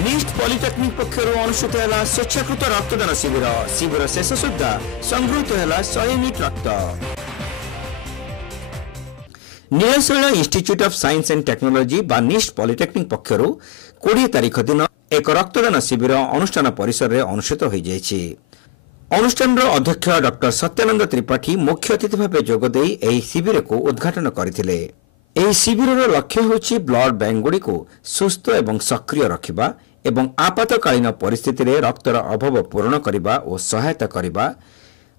निष्ट polytechnic पक्षर अनुष्ठित है स्वेच्छाकृत रक्तदान शिविर शिविर शेष सुधा संगृहित है 100 यूनिट रक्त। Nilashaila institute of science and technology बा निष्ट पॉलिटेक्निक पक्षर 20 तारिख दिन एक रक्तदान शिविर अनुष्ठान परिसर में अनुष्ठित हो जाइछि। अनुष्ठान अध्यक्ष डॉक्टर सत्यानंद त्रिपाठी मुख्य अतिथि भाव जोगदे यह शिविर को उद्घाटन करथिले। यह शिविर लक्ष्य होछि ब्लड बैंक गुड़ी को सुस्थ एवं सक्रिय रखिबा एवं आपातकालीन परिस्थिति रे रक्तर अभाव पूरण करिबा और सहायता करिबा।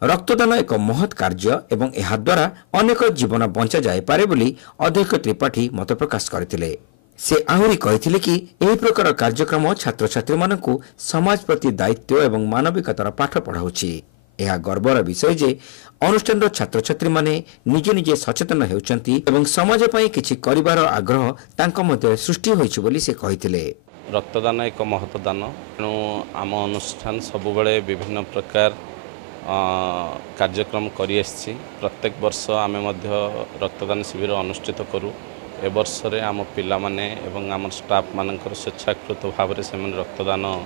रक्तदान एक महत् कार्य एवं एहा द्वारा अनेक जीवन बंचा जाय पारे बोली अध्यक्ष त्रिपाठी मत प्रकाश करथिले। से आहुरी कहिथिले कि एही प्रकार कार्यक्रम छात्र छात्री मानकु समाज प्रति दायित्व एवं मानविकतार पाठ पढ़ाउछि। यह गर्वर विषय जे अनुष्ठान छात्र छात्री माने निजे निजे सचेतन हेउचंती एवं समाज पई किछि करिवार आग्रह तांका मध्ये सृष्टि होइछि बोली से कहिथिले। रक्तदान एक महत्व दान तेणु आम अनुष्ठान सब बेले विभिन्न प्रकार कार्यक्रम करि आछि। प्रत्येक वर्ष आमे मध्य रक्तदान शिविर अनुष्ठित करू। ए वर्ष रे आम पिला माने एवं आम स्टाफ मानकर स्वेच्छाकृत भाव से रक्तदान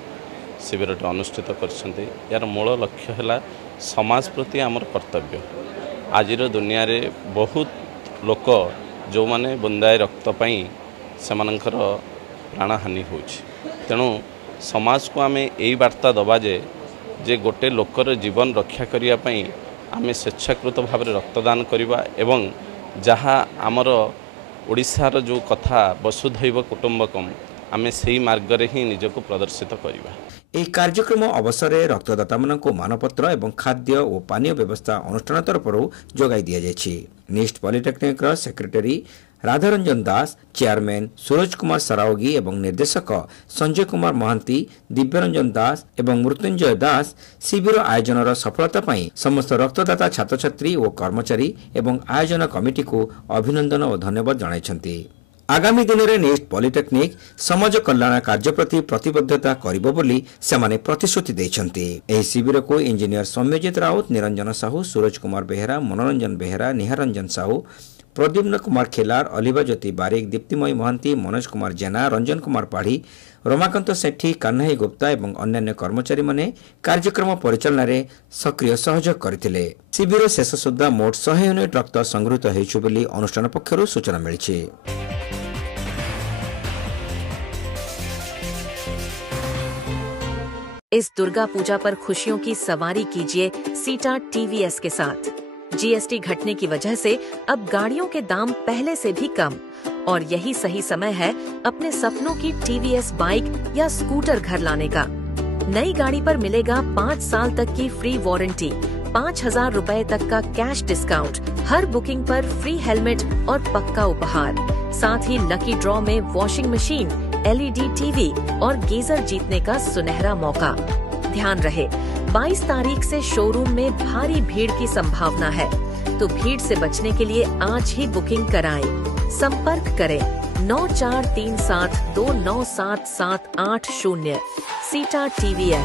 शिविर अनुष्ठित करछन्ते। यार मूल लक्ष्य है समाज प्रति आमर कर्तव्य। आजिर दुनिया रे बहुत लोक जो माने बुंदाए रक्त पाई सेमानकर प्राणहानि होछि। तेणु समाज को आमे एई वार्ता दबा जे गोटे लोकर जीवन रक्षा करिया पई आमे स्वेच्छाकृत भाव रक्तदान करिबा एवं जहाँ आमर ओडिशार जो कथा वसुधैव कुटुंबकम आमे सेही मार्ग रे ही निजको प्रदर्शित करिबा। यह कार्यक्रम अवसर में रक्तदाता मानक मानपत्र एवं खाद्य और पानीय व्यवस्था अनुष्ठान तरफ जोगाई दि जाइछि। निष्ट पॉलिटेक्निक सेक्रेटरी राधारंजन दास, चेयरमैन सूरज कुमार सरावगी एवं निर्देशक संजय कुमार महांती, दिव्यरंजन दास एवं मृत्युंजय दास शिविर आयोजन सफलता पाई समस्त रक्तदाता छात्र छात्री और कर्मचारी एवं आयोजन कमिटी को अभिनंदन और धन्यवाद जणाइछन्ति। आगामी दिन में निष्ट पॉलिटेक्निक समाज कल्याण कार्य प्रति प्रतिबद्धता करिबो बोली सेमाने प्रतिश्रुति दैछन्ति। एही शिविर को इंजीनियर सौम्यजित राउत, निरंजन साहू, सूरज कुमार बेहेरा, मनोरंजन बेहेरा, निहारंजन साहू, प्रद्युम्न कुमार खेलार, अलिभा ज्योति बारिक, दीप्तिमयी महांती, मनोज कुमार जेना, रंजन कुमार पाढ़ी, रमाकांत सेठी, कान्हाई गुप्ता एवं अन्य कर्मचारी माने कार्यक्रम परिचालन में सक्रिय सहयोग करथिले। शिविर शेष सुधा मोट 100 यूनिट रक्त संगृहित होइछु बोली अनुष्ठान पक्षरु सूचना मिलिछि। इस दुर्गा पूजा पर खुशियों की सवारी कीजिए सीटा टीवीएस के साथ। जीएसटी घटने की वजह से अब गाड़ियों के दाम पहले से भी कम और यही सही समय है अपने सपनों की टीवीएस बाइक या स्कूटर घर लाने का। नई गाड़ी पर मिलेगा 5 साल तक की फ्री वारंटी, 5,000 रुपए तक का कैश डिस्काउंट, हर बुकिंग पर फ्री हेलमेट और पक्का उपहार, साथ ही लकी ड्रॉ में वॉशिंग मशीन, एलईडी टीवी और गीजर जीतने का सुनहरा मौका। ध्यान रहे 22 तारीख से शोरूम में भारी भीड़ की संभावना है, तो भीड़ से बचने के लिए आज ही बुकिंग कराएं। संपर्क करें 9437297780 सीटा टीवीएस।